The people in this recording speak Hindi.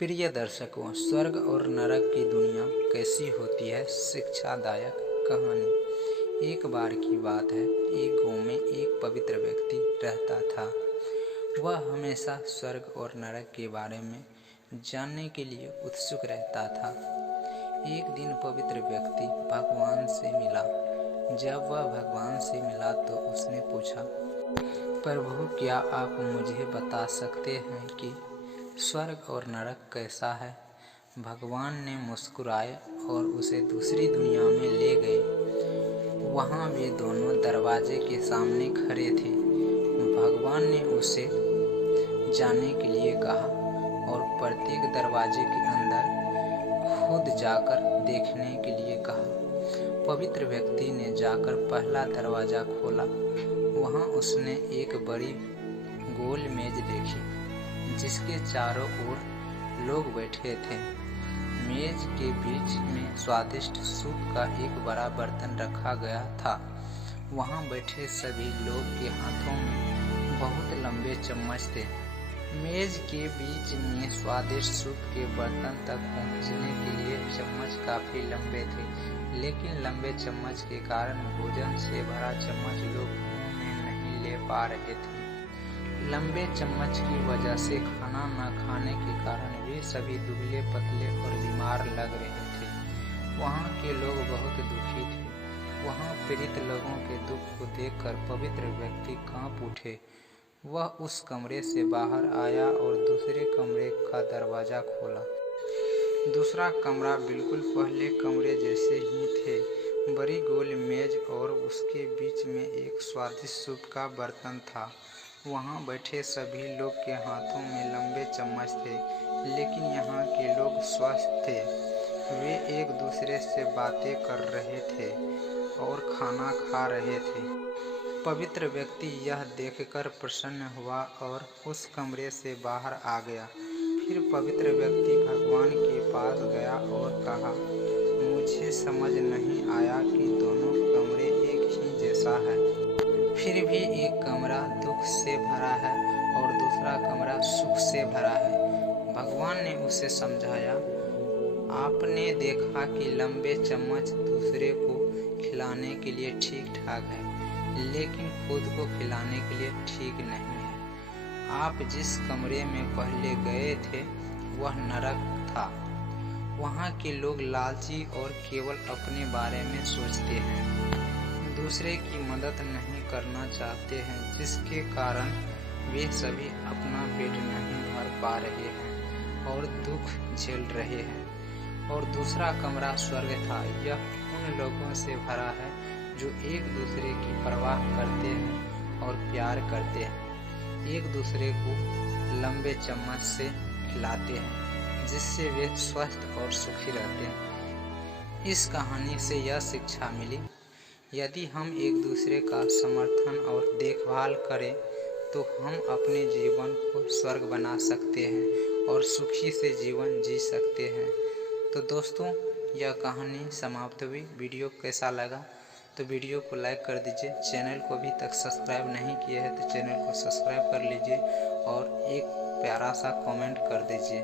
प्रिय दर्शकों, स्वर्ग और नरक की दुनिया कैसी होती है। शिक्षादायक कहानी। एक बार की बात है, एक गांव में एक पवित्र व्यक्ति रहता था। वह हमेशा स्वर्ग और नरक के बारे में जानने के लिए उत्सुक रहता था। एक दिन पवित्र व्यक्ति भगवान से मिला। जब वह भगवान से मिला तो उसने पूछा, प्रभु, क्या आप मुझे बता सकते हैं कि स्वर्ग और नरक कैसा है। भगवान ने मुस्कुराए और उसे दूसरी दुनिया में ले गए। वहाँ वे दोनों दरवाजे के सामने खड़े थे। भगवान ने उसे जाने के लिए कहा और प्रत्येक दरवाजे के अंदर खुद जाकर देखने के लिए कहा। पवित्र व्यक्ति ने जाकर पहला दरवाजा खोला। वहाँ उसने एक बड़ी गोल मेज देखी जिसके चारों ओर लोग बैठे थे। मेज के बीच में स्वादिष्ट सूप का एक बड़ा बर्तन रखा गया था। वहाँ बैठे सभी लोग के हाथों में बहुत लंबे चम्मच थे। मेज के बीच में स्वादिष्ट सूप के बर्तन तक पहुँचने के लिए चम्मच काफी लंबे थे, लेकिन लंबे चम्मच के कारण भोजन से भरा चम्मच लोग मुंह में नहीं ले पा रहे थे। लंबे चम्मच की वजह से खाना न खाने के कारण वे सभी दुबले पतले और बीमार लग रहे थे। वहाँ के लोग बहुत दुखी थे। वहाँ पीड़ित लोगों के दुख को देखकर पवित्र व्यक्ति कांप उठे। वह उस कमरे से बाहर आया और दूसरे कमरे का दरवाजा खोला। दूसरा कमरा बिल्कुल पहले कमरे जैसे ही थे। बड़ी गोल मेज और उसके बीच में एक स्वादिष्ट सूप का बर्तन था। वहाँ बैठे सभी लोग के हाथों में लंबे चम्मच थे, लेकिन यहाँ के लोग स्वस्थ थे। वे एक दूसरे से बातें कर रहे थे और खाना खा रहे थे। पवित्र व्यक्ति यह देखकर प्रसन्न हुआ और उस कमरे से बाहर आ गया। फिर पवित्र व्यक्ति भगवान के पास गया और कहा, मुझे समझ नहीं आया कि दोनों कमरे एक ही जैसा है। फिर भी एक कमरा दुख से भरा है और दूसरा कमरा सुख से भरा है। भगवान ने उसे समझाया, आपने देखा कि लंबे चम्मच दूसरे को खिलाने के लिए ठीक ठाक है, लेकिन खुद को खिलाने के लिए ठीक नहीं है। आप जिस कमरे में पहले गए थे वह नरक था। वहाँ के लोग लालची और केवल अपने बारे में सोचते हैं, दूसरे की मदद नहीं करना चाहते हैं, जिसके कारण वे सभी अपना पेट नहीं भर पा रहे हैं और दुख झेल रहे हैं। और दूसरा कमरा स्वर्ग था। यह उन लोगों से भरा है जो एक दूसरे की परवाह करते हैं और प्यार करते हैं, एक दूसरे को लंबे चम्मच से खिलाते हैं, जिससे वे स्वस्थ और सुखी रहते हैं। इस कहानी से यह शिक्षा मिली, यदि हम एक दूसरे का समर्थन और देखभाल करें तो हम अपने जीवन को स्वर्ग बना सकते हैं और सुखी से जीवन जी सकते हैं। तो दोस्तों, यह कहानी समाप्त हुई। वीडियो कैसा लगा तो वीडियो को लाइक कर दीजिए। चैनल को अभी तक सब्सक्राइब नहीं किए हैं तो चैनल को सब्सक्राइब कर लीजिए और एक प्यारा सा कमेंट कर दीजिए।